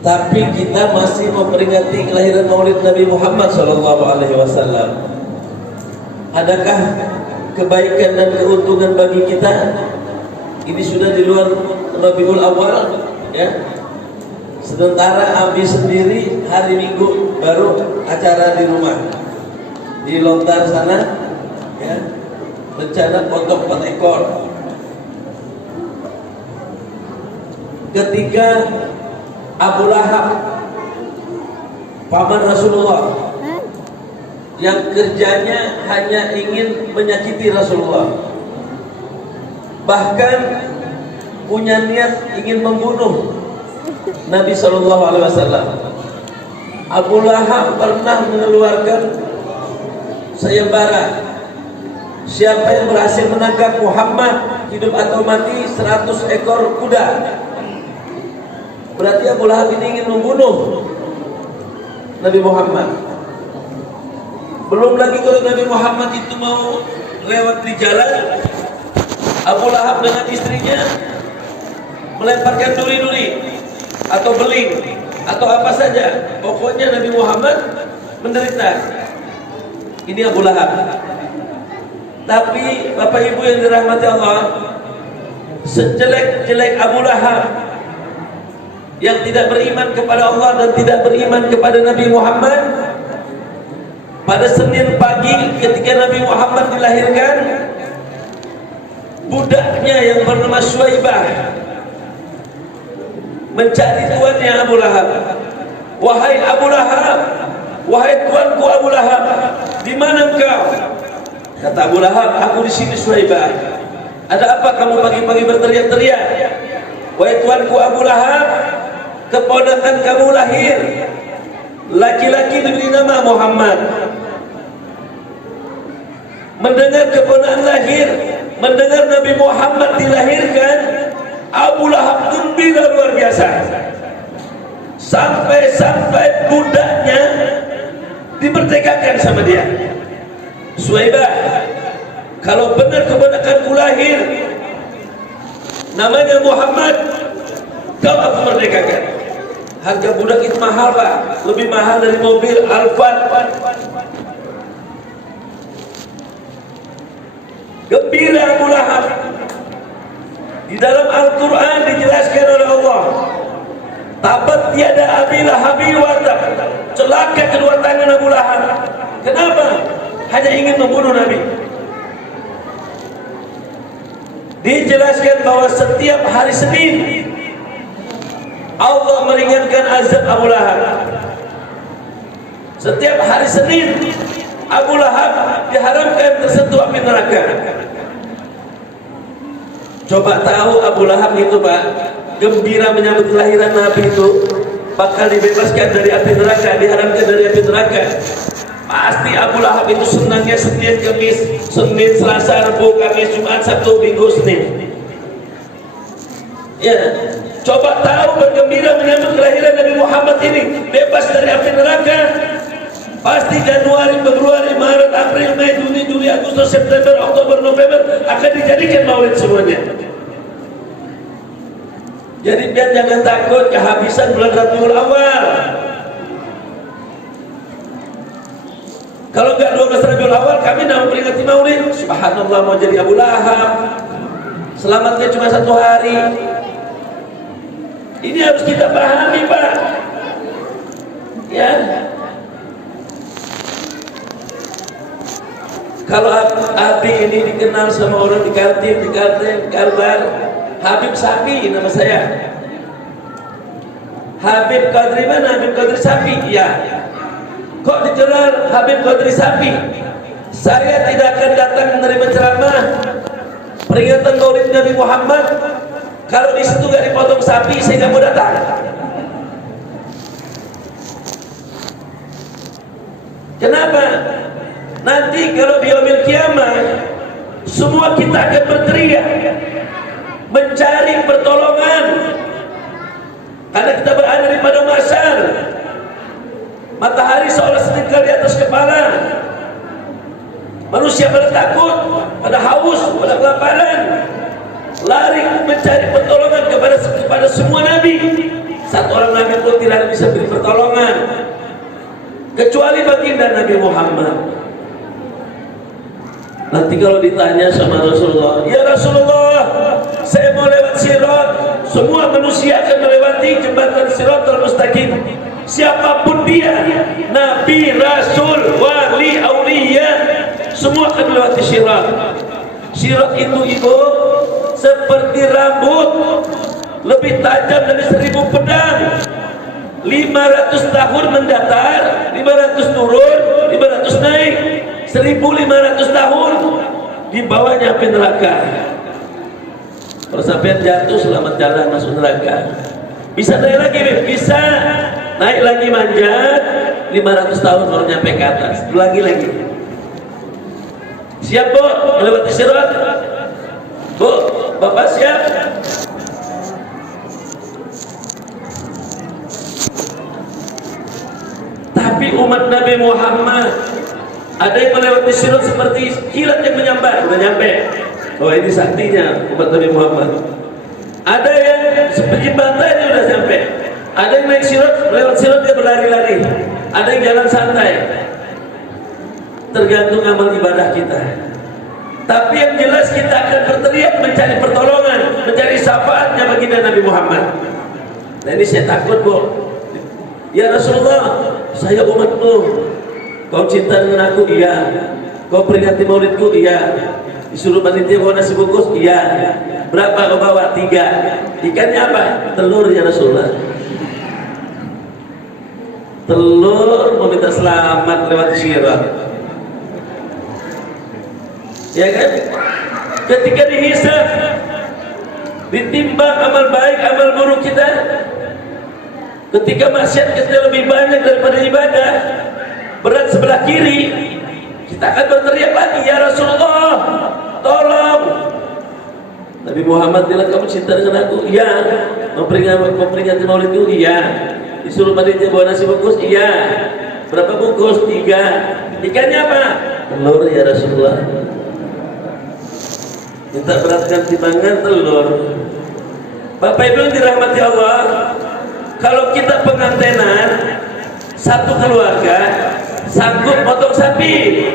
tapi kita masih memperingati kelahiran Maulid Nabi Muhammad SAW. Adakah kebaikan dan keuntungan bagi kita? Ini sudah di luar Rabiul Awal, ya. Sementara Abi sendiri hari Minggu baru acara di rumah di Lontar sana, ya. Rencana potong 4 ekor. Ketika Abu Lahab, paman Rasulullah, yang kerjanya hanya ingin menyakiti Rasulullah, bahkan punya niat ingin membunuh Nabi SAW. Abu Lahab pernah mengeluarkan sayembara, siapa yang berhasil menangkap Muhammad hidup atau mati 100 ekor kuda. Berarti Abu Lahab ini ingin membunuh Nabi Muhammad. Belum lagi kalau Nabi Muhammad itu mau lewat di jalan, Abu Lahab dengan istrinya melemparkan duri-duri atau beling atau apa saja, pokoknya Nabi Muhammad menderita. Ini Abu Lahab. Tapi Bapak Ibu yang dirahmati Allah, sejelek-jelek Abu Lahab yang tidak beriman kepada Allah dan tidak beriman kepada Nabi Muhammad, pada Senin pagi ketika Nabi Muhammad dilahirkan, budaknya yang bernama Suwaibah mencari tuannya Abu Lahab. Wahai Abu Lahab, wahai tuanku Abu Lahab, di mana engkau? Kata Abu Lahab, aku di sini Suwaibah. Ada apa kamu pagi-pagi berteriak-teriak? Wahai tuanku Abu Lahab, keponakan kamu lahir, laki-laki diberi nama Muhammad. Mendengar keponakan lahir, mendengar Nabi Muhammad dilahirkan, Abu Lahab gembira luar biasa. Sampai-sampai budaknya dimerdekakan sama dia. Suwaibah, kalau benar keponakanku lahir, namanya Muhammad, kau aku merdekakan. Harga budak itu mahal, Pak, lebih mahal dari mobil Alphard. Gembira Abu Lahab. Di dalam Al-Quran dijelaskan oleh Allah, tabat tiada Abi Lahabi wa tab, celaka kedua tangan Abu Lahab. Kenapa? Hanya ingin membunuh Nabi. Dijelaskan bahwa setiap hari Senin Allah meringankan azab Abu Lahab. Setiap hari Senin Abu Lahab diharamkan tersentuh api neraka. Coba tahu Abu Lahab itu, Pak, gembira menyambut kelahiran Nabi itu, bakal dibebaskan dari api neraka, diharamkan dari api neraka. Pasti Abu Lahab itu senangnya Senin, Kamis, Senin, Selasa, Rabu, Kamis, Jumat, Sabtu, Minggu, Senin. Ya, coba tahu bergembira menyambut kelahiran Nabi Muhammad ini, bebas dari api neraka. Pasti Januari, Februari, Maret, April, Mei, Juni, Juli, Agustus, September, Oktober, November akan dijadikan maulid semuanya. Jadi biar jangan takut kehabisan bulan Rabiul Awal. Kalau enggak 12 Rabiul Awal kami nak memperingati maulid, subhanallah, mau jadi Abu Lahab. Selamatnya cuma 1 hari. Ini harus kita pahami, Pak. Ya. Kalau Abi ini dikenal sama orang di kantin, Kalbar, Habib Sapi nama saya. Habib Qadri mana? Habib Qadri Sapi, ya. Kok dikenal Habib Qadri Sapi? Saya tidak akan datang menerima ceramah peringatan Maulid Nabi Muhammad kalau di situ gak dipotong sapi, saya gak mau datang. Kenapa? Nanti kalau di yaumil kiamah semua kita akan berteriak mencari pertolongan karena kita berada di padang mahsyar. Matahari seolah setingkal di atas kepala. Manusia pada takut, pada haus, pada kelaparan, lari mencari pertolongan kepada semua nabi Satu orang Nabi pun tidak bisa beri pertolongan kecuali baginda Nabi Muhammad. Nanti kalau ditanya sama Rasulullah, ya Rasulullah, saya mau lewat sirat, semua manusia akan melewati jembatan Siratal Mustaqim, siapapun dia, Nabi, Rasul, Wali, Aulia, semua akan melewati sirat. Sirat itu ibu seperti rambut, lebih tajam dari 1000 pedang. 500 tahun mendatar, 500 turun, 500 naik, 1500 tahun di bawahnya api neraka. Kalau sampai jatuh selamat jalan masuk neraka. Bisa naik lagi, bisa naik lagi manjat 500 tahun baru nyampe ke atas. Lagi. Siap Bu melewati sirat? Bu, Bapak siap? Tapi umat Nabi Muhammad ada yang melewati sirat seperti kilat yang menyambar, udah nyampe. Oh ini saktinya umat Nabi Muhammad. Ada yang seperti bantainya udah nyampe. Ada yang naik sirat, lewat sirat dia berlari-lari. Ada yang jalan santai. Tergantung amal ibadah kita. Tapi yang jelas kita akan berteriak mencari pertolongan, mencari syafaatnya baginda Nabi Muhammad. Nah ini saya takut Bu. Ya Rasulullah, saya umatmu. Kau cinta dengan aku? Iya. Kau peringati maulidku? Iya. Disuruh panitia bawa nasi bungkus? Iya. Berapa kau bawa? 3. Ikannya apa? Telur ya Rasulullah. Telur mau minta selamat lewat sirat. Ya kan? Ketika dihisab, ditimbang amal baik, amal buruk kita. Ketika maksiat kita lebih banyak daripada ibadah, berat sebelah kiri, kita akan berteriak lagi, ya Rasulullah, tolong. Nabi Muhammad bilang, kamu cinta dengan aku? Iya. Memperingati maulidku? Iya. Disuruh panitia bawa nasi bungkus? Iya. Berapa bungkus? 3. Ikannya apa? Telur ya Rasulullah. Minta beratkan timbangan telur. Bapak Ibu yang dirahmati Allah, kalau kita pengantenan satu keluarga sanggup potong sapi.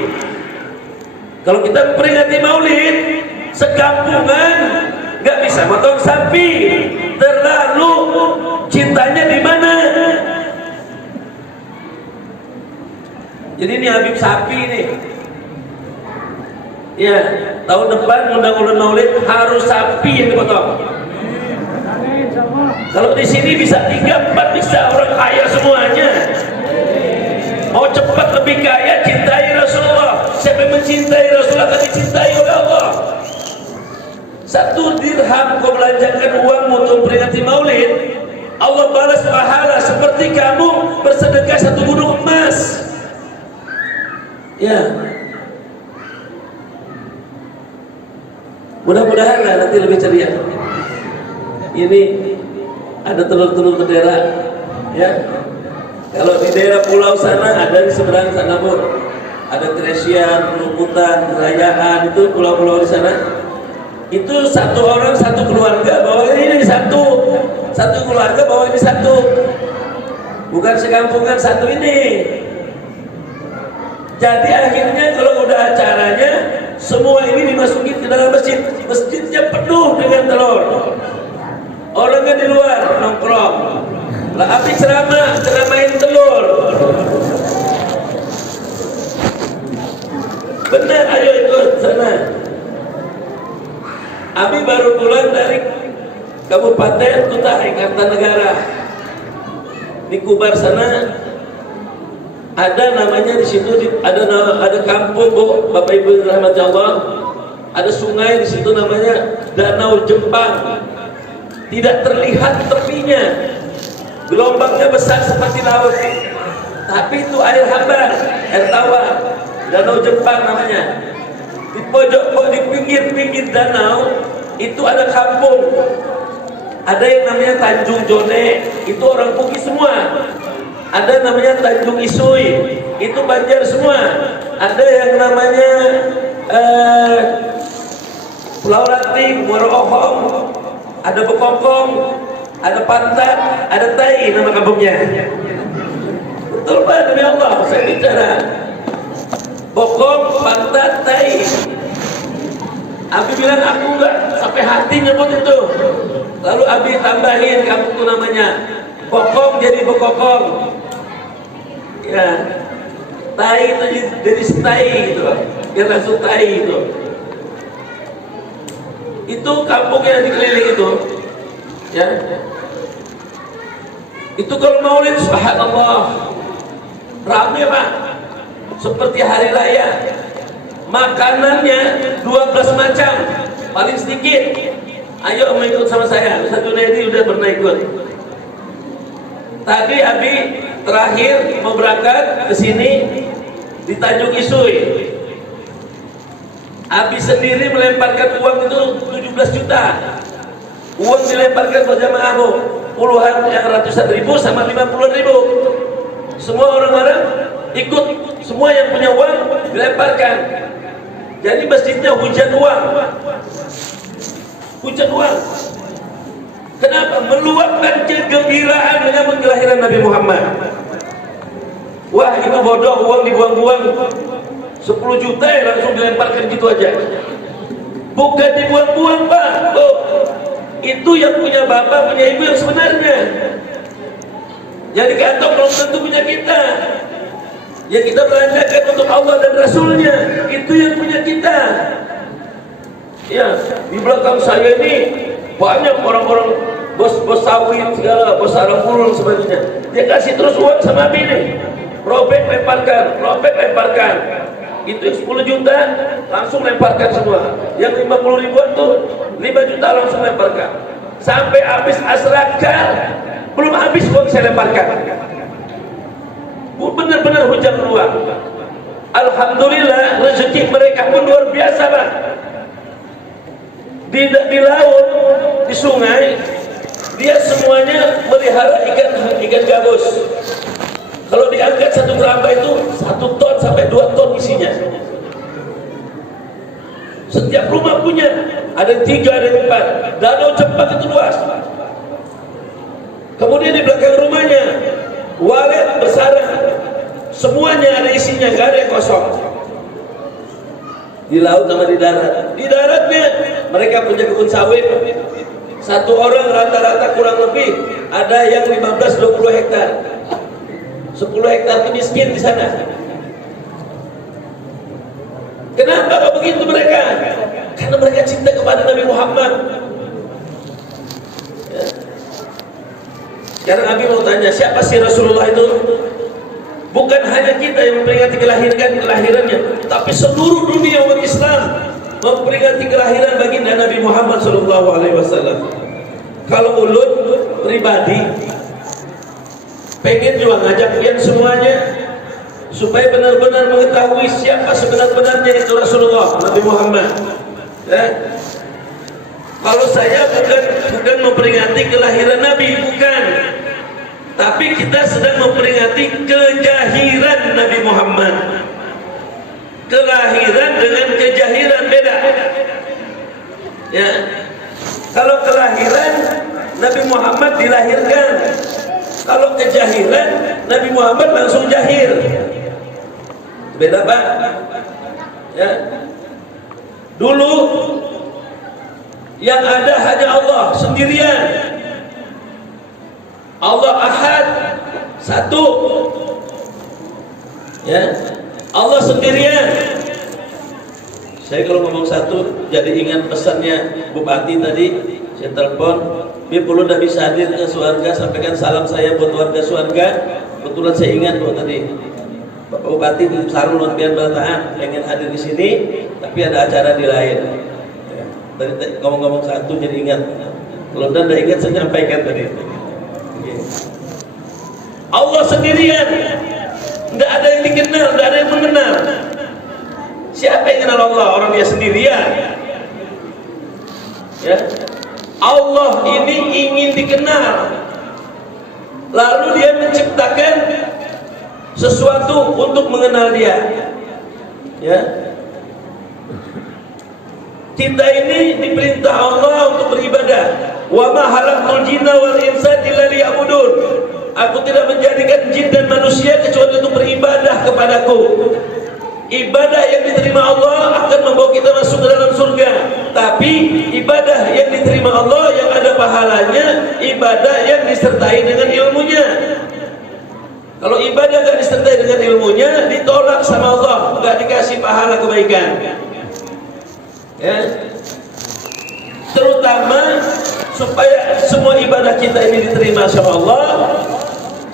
Kalau kita memperingati maulid sekampungan nggak bisa potong sapi. Terlalu cintanya di mana? Jadi ini Habib sapi nih. Ya, tahun depan undang-undang maulid harus sapi yang dipotong. Kalau di sini bisa 3-4 bisa orang kaya semuanya. Mau cepat lebih kaya, cintai Rasulullah. Siapa yang mencintai Rasulullah akan dicintai oleh Allah. 1 dirham kau belanjakan uang untuk memperingati maulid, Allah balas pahala seperti kamu bersedekah 1 gunung emas. Ya. Mudah-mudahan nanti lebih ceria. Ini ada telur-telur bendera, ya. Kalau di daerah pulau sana ada di seberang sana pun ada Kresian, Lumputan, Kerajaan, itu pulau-pulau di sana. Itu 1 orang 1 keluarga bawa ini 1 keluarga bawa ini 1, bukan sekampungan 1 ini. Jadi akhirnya kalau udah acaranya semua ini dimasukin ke dalam masjid. Masjidnya penuh dengan telur. Orangnya di luar nongkrong. Lah api ceramain telur. Benar, ayo ikut sana. Abi baru pulang dari Kabupaten Kutai Kartanegara. Di Kubar sana ada namanya di situ ada kampung Bu, Bapak Ibu rahmat Allah. Ada sungai di situ namanya Danau Jepang. Tidak terlihat tepinya. Gelombangnya besar seperti laut. Tapi itu air hambar, air tawar. Danau Jepang namanya. Di pojok, di pinggir-pinggir danau itu ada kampung. Ada yang namanya Tanjung Jone, itu orang Bugis semua. Ada namanya Tanjung Isui, itu Banjar semua. Ada yang namanya Pulau Rating, Muara Ohong, ada Bekongkong, ada pantat, ada tai nama kampungnya. Betul Pak, demi Allah saya bicara. Bokong, pantat, tai. Abi bilang aku enggak sampai hati nyebut itu. Lalu Abi tambahin kampung itu namanya bokong jadi bokokong. Ya, tai itu jadi setai gitu, biar langsung tai itu. Itu kampung yang dikeliling itu, ya. Itu kalau maulid, subhanallah, rame Pak, seperti hari raya. Makanannya 12 macam, paling sedikit. Ayo mau ikut sama saya, Ustaz Junaidi udah pernah ikut. Tadi Abi terakhir mau berangkat ke sini di Tanjung Isui. Abi sendiri melemparkan uang itu 17 juta. Uang dilemparkan ke jamaahmu puluhan yang ratusan ribu sama 50 ribu. Semua orang-orang ikut, semua yang punya uang dilemparkan. Jadi masjidnya hujan uang. Hujan uang. Kenapa? Meluapkan kegembiraan menyambut kelahiran Nabi Muhammad. Wah, itu bodoh, uang dibuang-buang. 10 juta ya langsung dilemparkan gitu aja. Bukan dibuang-buang Pak. Oh, itu yang punya bapak, punya ibu yang sebenarnya. Yang di kantong belum tentu punya kita. Yang kita belanjakan untuk Allah dan Rasulnya, itu yang punya kita. Ya, di belakang saya ini banyak orang-orang bos sawit segala, bos arafurul sebagainya. Dia kasih terus uang sama Abi nih. Robek lemparkan. Itu 10 juta langsung lemparkan semua. Yang 50 ribuan tuh 5 juta langsung lemparkan. Sampai habis asrakar, belum habis uang saya lemparkan. Benar-benar hujan uang. Alhamdulillah rezeki mereka pun luar biasa Pak. Di laut, di sungai, dia semuanya melihara ikan gabus. Kalau diangkat satu keramba itu 1 ton sampai 2 ton isinya. Setiap rumah punya, ada 3, ada 4. Danau Cepat itu luas. Kemudian di belakang rumahnya walet bersarang, semuanya ada isinya, gak ada yang kosong. Di laut sama di darat. Di daratnya mereka punya kebun sawit. Satu orang rata-rata kurang lebih ada yang 15-20 hektar. 10 hektar itu miskin di sana. Kenapa kok begitu mereka? Karena mereka cinta kepada Nabi Muhammad. Ya. Sekarang Abi mau tanya, siapa sih Rasulullah itu? Bukan hanya kita yang memperingati kelahirannya, tapi seluruh dunia umat Islam memperingati kelahiran baginda Nabi Muhammad SAW. Kalau ulun pribadi pengen juga ngajak kalian semuanya supaya benar-benar mengetahui siapa sebenar-benarnya itu Rasulullah Nabi Muhammad. Ya. Kalau saya bukan memperingati kelahiran Nabi, bukan. Tapi kita sedang memperingati kejahiran Nabi Muhammad. Kelahiran dengan kejahiran beda. Ya. Kalau kelahiran Nabi Muhammad dilahirkan. Kalau kejahiran Nabi Muhammad langsung jahir. Beda Pak. Ya. Dulu yang ada hanya Allah sendirian. Allah Ahad, satu. Ya. Allah sendirian. Saya kalau ngomong satu jadi ingat pesannya Bupati tadi. Saya telepon, dia perlu tidak bisa hadir ke Suarga, sampaikan salam saya buat warga Suarga. Kebetulan saya ingat kok tadi Bapak Bupati di Sarul Lotbian Balataan pengen hadir di sini, tapi ada acara di lain. Ya. Tadi ngomong-ngomong satu jadi ingat. Kalau tidak ingat saya sampaikan tadi. Okay. Allah sendirian, tidak ada yang dikenal, tidak ada yang mengenal. Siapa yang kenal Allah? Orang dia sendirian. Ya. Allah ini ingin dikenal, lalu dia menciptakan sesuatu untuk mengenal dia. Ya, kita ini diperintah Allah untuk beribadah. Wa ma khalaqtul jinna wal insa illa liya'budun. Aku tidak menjadikan jin dan manusia kecuali untuk beribadah kepadaku. Ibadah yang diterima Allah akan membawa kita masuk ke dalam surga. Tapi ibadah yang diterima Allah yang ada pahalanya, ibadah yang disertai dengan ilmunya. Kalau ibadah gak disertai dengan ilmunya, ditolak sama Allah, gak dikasih pahala kebaikan. Ya. Terutama supaya semua ibadah kita ini diterima sama Allah,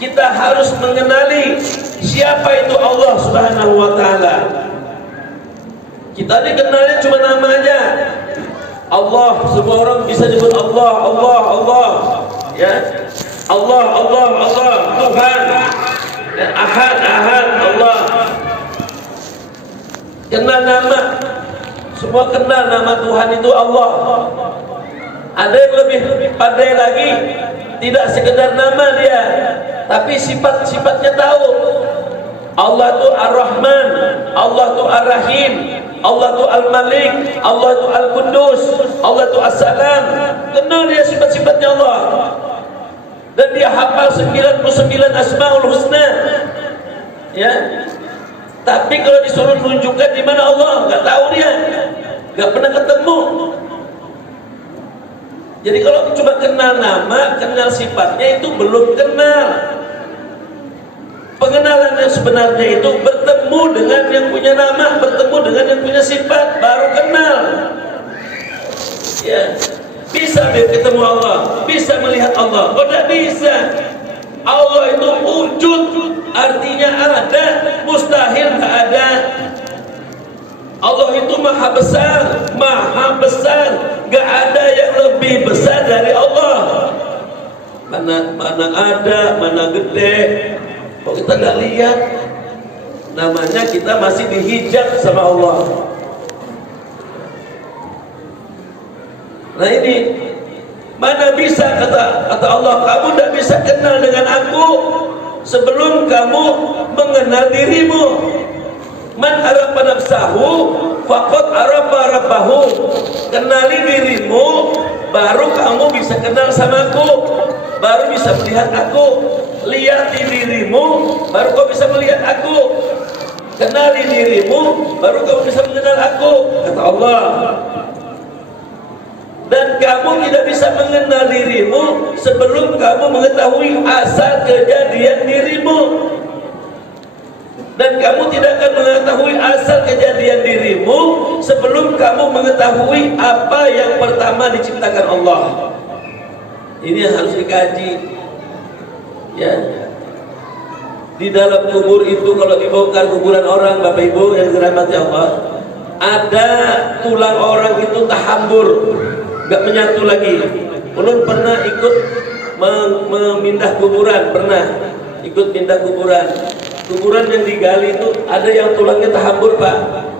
kita harus mengenali siapa itu Allah Subhanahu wa ta'ala. Kita ini kenalnya cuma nama aja. Allah, semua orang bisa nyebut Allah, Allah, Allah. Ya. Allah, Allah, Allah, Tuhan. Ahad, Ahad, Allah. Kenal nama. Semua kenal nama Tuhan itu Allah. Ada yang lebih pandai lagi, tidak sekedar nama dia, tapi sifat-sifatnya tahu. Allah itu Ar-Rahman, Allah itu Ar-Rahim, Allah itu Al-Malik, Allah itu Al-Quddus, Allah itu As-Salam. Kenal dia sifat-sifatnya Allah. Dan dia hafal 99 Asmaul Husna. Ya. Tapi kalau disuruh menunjukkan di mana Allah, nggak tahu dia, nggak pernah ketemu. Jadi kalau cuma kenal nama, kenal sifatnya itu belum kenal. Pengenalan yang sebenarnya itu bertemu dengan yang punya nama, bertemu dengan yang punya sifat, baru kenal. Ya, bisa ketemu Allah, bisa melihat Allah. Oh, tidak bisa. Allah itu wujud, artinya ada, mustahil tak ada. Allah itu maha besar, gak ada yang lebih besar dari Allah. Mana ada, mana gede. Kok kita gak lihat? Namanya kita masih dihijab sama Allah. Nah ini, mana bisa kata Allah, kamu tidak bisa kenal dengan aku sebelum kamu mengenal dirimu. Man arafa nafsahu faqad arafa rabbahu. Kenali dirimu, baru kamu bisa kenal sama aku, baru bisa melihat aku. Lihat dirimu, baru kau bisa melihat aku. Kenali dirimu, baru kamu bisa mengenal aku, kata Allah. Dan kamu tidak bisa mengenal dirimu sebelum kamu mengetahui asal kejadian dirimu. Dan kamu tidak akan mengetahui asal kejadian dirimu sebelum kamu mengetahui apa yang pertama diciptakan Allah. Ini yang harus dikaji. Ya. Di dalam kubur itu, kalau dibongkar kuburan orang, Bapak Ibu yang dirahmati Allah, ada tulang orang itu terhambur, gak menyatu lagi. Ulun pernah ikut memindah kuburan, pernah ikut pindah kuburan. Kuburan yang digali itu ada yang tulangnya terhambur, Pak.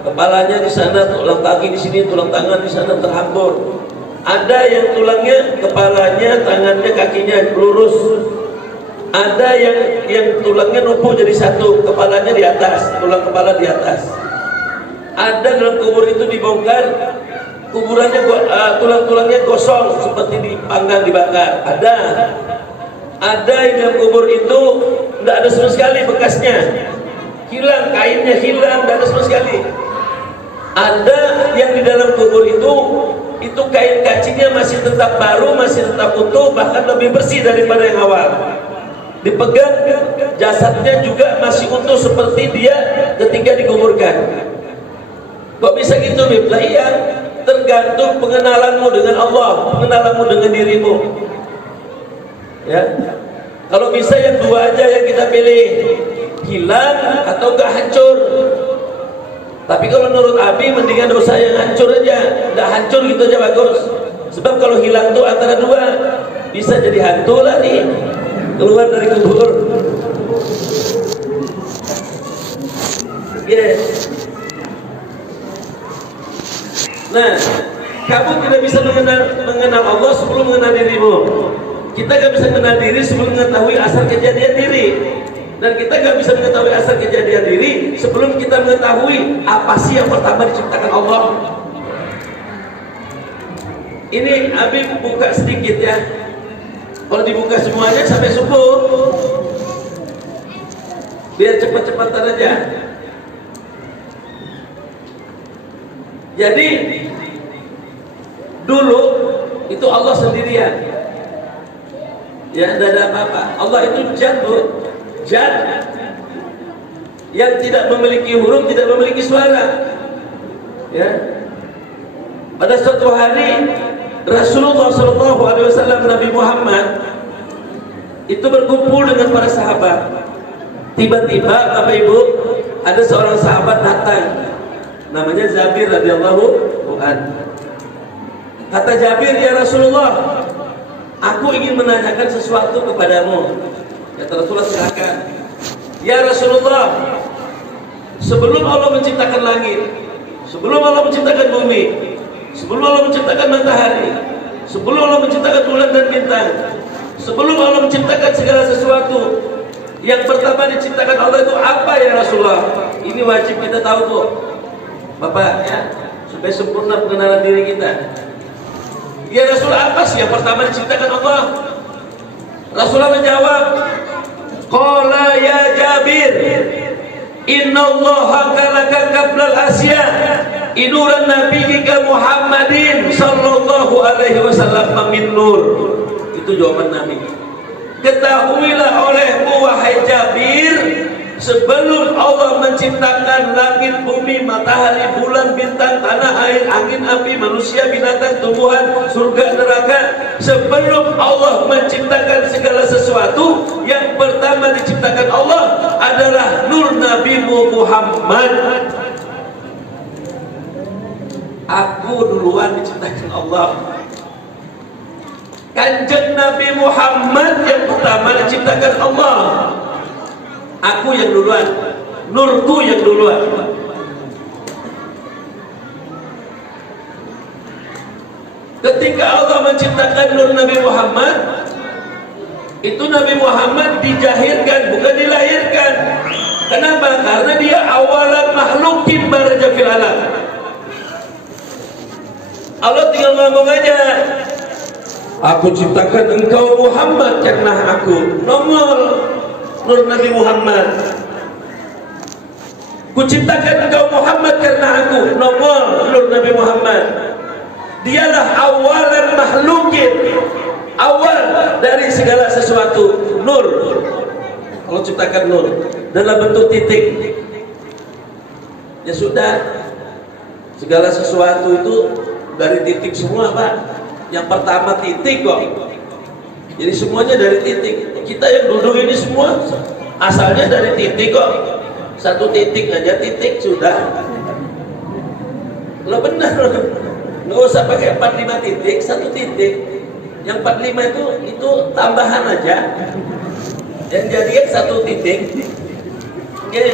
Kepalanya di sana, tulang kaki di sini, tulang tangan di sana terhambur. Ada yang tulangnya, kepalanya, tangannya, kakinya lurus. Ada yang tulangnya numpuk jadi satu, kepalanya di atas, tulang kepala di atas. Ada dalam kubur itu dibongkar, kuburannya tulang-tulangnya kosong seperti dipanggang dibakar. Ada yang dalam kubur itu tidak ada sama sekali bekasnya, hilang, kainnya hilang, tidak ada sama sekali. Ada yang di dalam kubur itu kain kacinya masih tetap baru, masih tetap utuh, bahkan lebih bersih daripada yang awal. Dipegang, jasadnya juga masih utuh seperti dia ketika dikuburkan. Kok bisa gitu, Bib? Lah iya, tergantung pengenalanmu dengan Allah, pengenalanmu dengan dirimu. Ya, kalau bisa yang dua aja yang kita pilih, hilang atau gak hancur. Tapi kalau menurut Abi, mendingan dosa yang hancur aja, gak hancur gitu aja bagus. Sebab kalau hilang tuh antara dua, bisa jadi hantu lah nih, keluar dari kubur. Yes. Nah, kamu tidak bisa mengenal Allah sebelum mengenal dirimu. Kita gak bisa mengenal diri sebelum mengetahui asal kejadian diri. Dan kita gak bisa mengetahui asal kejadian diri sebelum kita mengetahui apa sih yang pertama diciptakan Allah. Ini Habib buka sedikit ya. Kalau dibuka semuanya sampai subuh, biar cepat-cepatan aja. Jadi dulu itu Allah sendirian, ya tidak ada apa-apa. Allah itu Jad yang tidak memiliki huruf, tidak memiliki suara. Ya. Pada suatu hari Rasulullah SAW, Nabi Muhammad itu berkumpul dengan para sahabat. Tiba-tiba Bapak Ibu, ada seorang sahabat datang, namanya Jabir radhiyallahu anhu. Kata Jabir, ya Rasulullah, aku ingin menanyakan sesuatu kepadamu. Kata Rasulullah, silakan. Ya Rasulullah, sebelum Allah menciptakan langit, sebelum Allah menciptakan bumi, sebelum Allah menciptakan matahari, sebelum Allah menciptakan bulan dan bintang, sebelum Allah menciptakan segala sesuatu, yang pertama diciptakan Allah itu apa ya Rasulullah? Ini wajib kita tahu tuh Bapak ya, supaya sempurna pengenalan diri kita. Ya Rasulullah, apa sih yang pertama diciptakan Allah? Rasulullah menjawab, qala ya Jabir, innallaha khalaqa qablal asya inuran nabiyika Muhammadin sallallahu alaihi wasallam min nur. Itu jawaban Nabi. Ketahuilah olehmu wahai Jabir, sebelum Allah menciptakan langit, bumi, matahari, bulan, bintang, tanah, air, angin, api, manusia, binatang, tumbuhan, surga, neraka, sebelum Allah menciptakan segala sesuatu, yang pertama diciptakan Allah adalah nur Nabi Muhammad. Aku duluan diciptakan Allah. Kanjeng Nabi Muhammad yang pertama diciptakan Allah. Aku yang duluan, nurku yang duluan. Ketika Allah menciptakan nur Nabi Muhammad, itu Nabi Muhammad dijahirkan, bukan dilahirkan. Kenapa? Karena dia awalan makhlukin baraja fil alam. Allah tinggal ngomong aja, aku ciptakan engkau Muhammad karena aku. Nomor nur Nabi Muhammad. Kuciptakan engkau Muhammad karena aku. Nomor nur Nabi Muhammad. Dialah awalan makhlukin, awal dari segala sesuatu. Nur. Allah ciptakan nur dalam bentuk titik. Ya sudah, segala sesuatu itu dari titik semua Pak. Yang pertama titik kok. Jadi semuanya dari titik. Kita yang duduk ini semua asalnya dari titik kok. Satu titik aja, titik sudah. Lo benar, nggak usah pakai 45 titik, satu titik. Yang 45 itu tambahan aja. Yang jadian satu titik. Oke.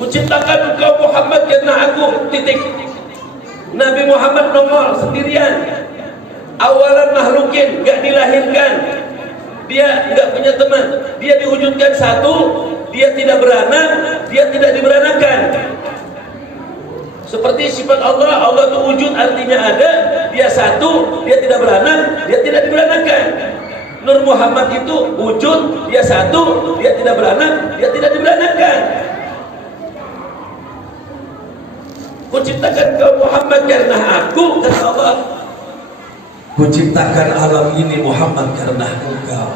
Kuciptakan engkau Muhammad karena aku, titik. Nabi Muhammad nomor sendirian, awalan makhlukin, gak dilahirkan, dia gak punya teman, dia diwujudkan satu, dia tidak beranak, dia tidak diberanakan. Seperti sifat Allah, Allah itu wujud artinya ada, dia satu, dia tidak beranak, dia tidak diberanakan. Nur Muhammad itu wujud, dia satu, dia tidak beranak, dia tidak diberanakan. Kuciptakan kau Muhammad karena aku, kata Allah. Kuciptakan alam ini Muhammad karena engkau.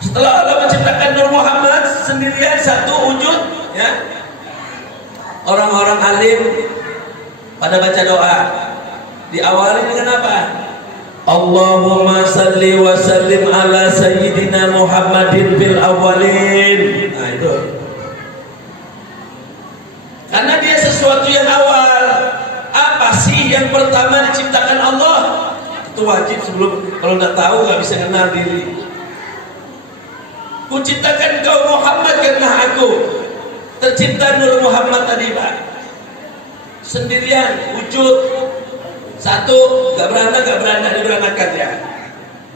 Setelah Allah menciptakan Nur Muhammad sendirian satu wujud, ya, orang-orang alim pada baca doa diawali dengan apa? Allahumma salli wa sallim ala sayyidina Muhammadin fil awwalin. Nah itu. Karena dia sesuatu yang awal. Apa sih yang pertama diciptakan Allah? Itu wajib sebelum, kalau nggak tahu nggak bisa kenal diri. Kuciptakan kau Muhammad karena aku. Tercipta Nur Muhammad tadi Pak. Sendirian, wujud. Satu, nggak beranak diberanakan ya.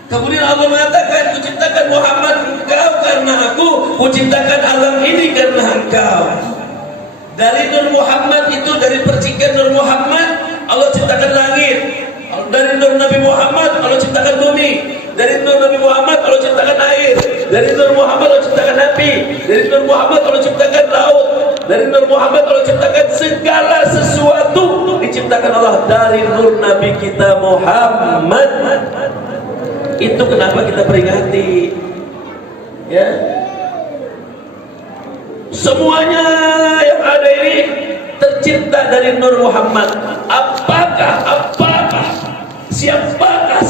Kemudian Allah mengatakan, kuciptakan Muhammad engkau karena aku. Kuciptakan alam ini karena engkau. Dari Nur Muhammad itu, dari percikan Nur Muhammad, Allah ciptakan langit. Dari nur Nabi Muhammad Allah ciptakan bumi. Dari nur Nabi Muhammad Allah ciptakan air. Dari nur Muhammad Allah ciptakan api. Dari nur Muhammad Allah ciptakan laut. Dari nur Muhammad Allah ciptakan segala sesuatu diciptakan Allah dari nur Nabi kita Muhammad. Itu kenapa kita peringati, ya. Semuanya yang ada ini tercipta dari nur Muhammad. Apakah siapakah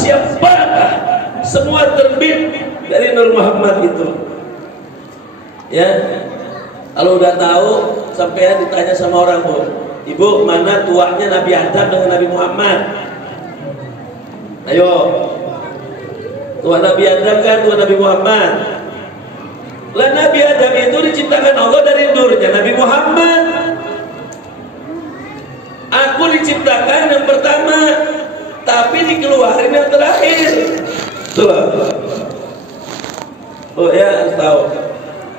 semua terbit dari nur Muhammad itu, ya. Kalau udah tahu, sampai ditanya sama orang, Bu, Ibu, mana tuanya Nabi Adam dengan Nabi Muhammad? Ayo, tua Nabi Adam kan tua Nabi Muhammad. Lah Nabi Adam itu diciptakan Allah dari nurnya Nabi Muhammad. Aku diciptakan yang pertama, tapi dikeluarin yang terakhir. Tuh. Oh ya, harus tahu.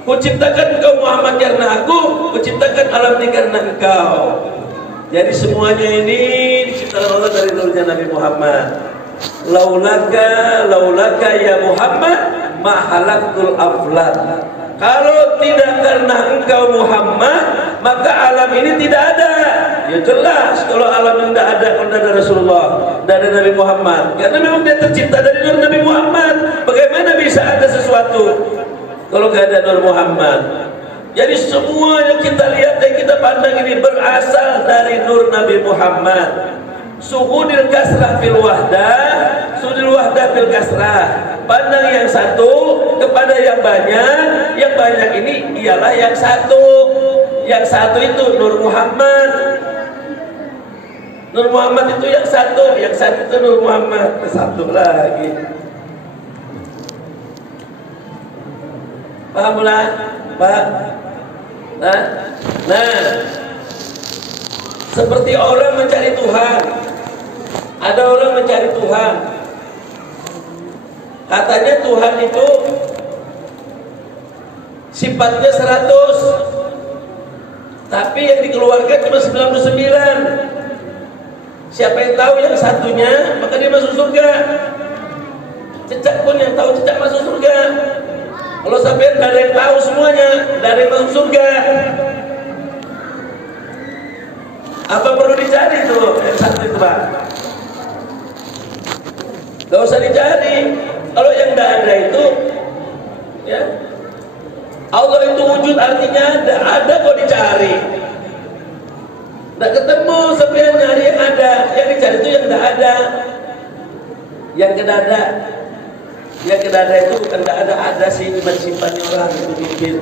Kuciptakan engkau Muhammad karena aku, kuciptakan alam ini karena engkau. Jadi semuanya ini diciptakan Allah dari nurnya Nabi Muhammad. Laulaka ya Muhammad ma halaktul aflak. Kalau tidak karena engkau Muhammad, maka alam ini tidak ada. Ya jelas kalau alam ini tidak ada kalau ada Rasulullah, tidak ada Nabi Muhammad. Karena memang dia tercipta dari nur Nabi Muhammad. Bagaimana bisa ada sesuatu kalau tidak ada nur Muhammad? Jadi semua yang kita lihat dan kita pandang ini berasal dari nur Nabi Muhammad. Suhudil kasrah fil wahdah, suhudil wahdah fil kasrah. Pandang yang satu kepada yang banyak ini ialah yang satu. Yang satu itu Nur Muhammad. Nur Muhammad itu yang satu itu Nur Muhammad. Satu lagi. Paham lah, Pak? Nah, seperti orang mencari Tuhan. Ada orang mencari Tuhan. Katanya Tuhan itu sifatnya 100, tapi yang dikeluarkan cuma 99. Siapa yang tahu yang satunya, maka dia masuk surga. Cecak pun yang tahu cecak masuk surga. Kalau sampai tidak ada yang tahu semuanya, tidak ada yang masuk surga. Apa perlu dicari tuh yang satu itu, Pak? Gak usah dicari. Kalau yang tidak ada itu, ya, Allah itu wujud artinya ada kok dicari. Tidak ketemu sampai yang nyari yang ada. Yang dicari itu yang tidak ada. Yang kedada. Yang kedada itu bukan tidak ada sih, cuma simpannya orang itu bikin.